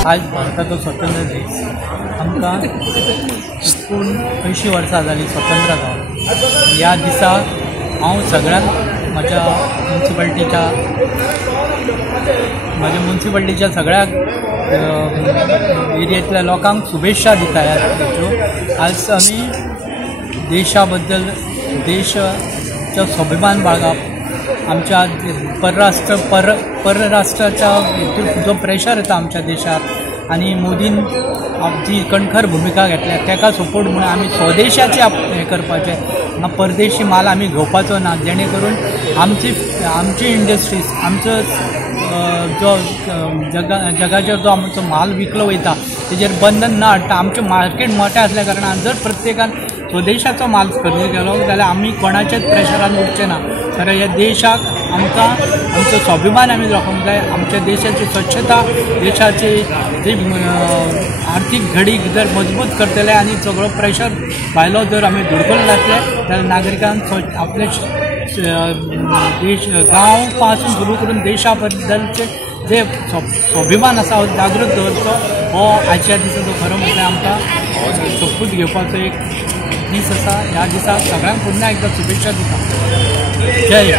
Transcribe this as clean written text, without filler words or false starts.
आज भारताचो स्वातंत्र्य दीस आमकां 80 वर्सां जालीं स्वतंत्र जावन। ह्या दिसाक हांव सगळ्यांक माझ्या म्युन्सिपाल्टीच्या सगळ्या एरियेतल्या लोकांक शुभेच्छा दिता। आज आमी देशा बद्दल देशाचो स्वाभिमान बाळगप, आमच्या परराष्ट्राच्या जो प्रेशर येता आमच्या देशात आनी मोदीन जी कणखर भूमिका घेतल्या ताका सपोर्ट म्हणून आमी स्वदेशाचे हे करपाचें, परदेशी माल आमी घेवपाचो ना, जेणे करून आमची इंडस्ट्रीज आमचो जो जगाचेर जो आमचो माल विकलो वयता तेजेर बंधन ना हाडटा। आमचें मार्केट मोठें आसल्या कारणान जर प्रत्येकान स्वदेशाचो माल खरेदी केलो जाल्यार आमी कोणाचेच प्रेशरान उरचे ना। तर ह्या देशाक आमकां आमचो स्वाभिमान आमी राखूंक जाय। आमच्या देशाची स्वच्छता, देशाची जी आर्थीक घडी जर मजबूत करतले आनी सगळो प्रेशर भायलो जर आमी धुडकून घातले जाल्यार नागरिकांक आपले देश गांव पासून सुरू करून देशा बद्दलचे जे स्वाभिमान आसा हो जागृत दवरचो, हो आजच्या दिसाचो खरो म्हटल्यार आमकां सोपूत घेवपाचो एक दीस आसा। ह्या दिसाक सगळ्यांक पुन्हा एकदा शुभेच्छा दिता। जय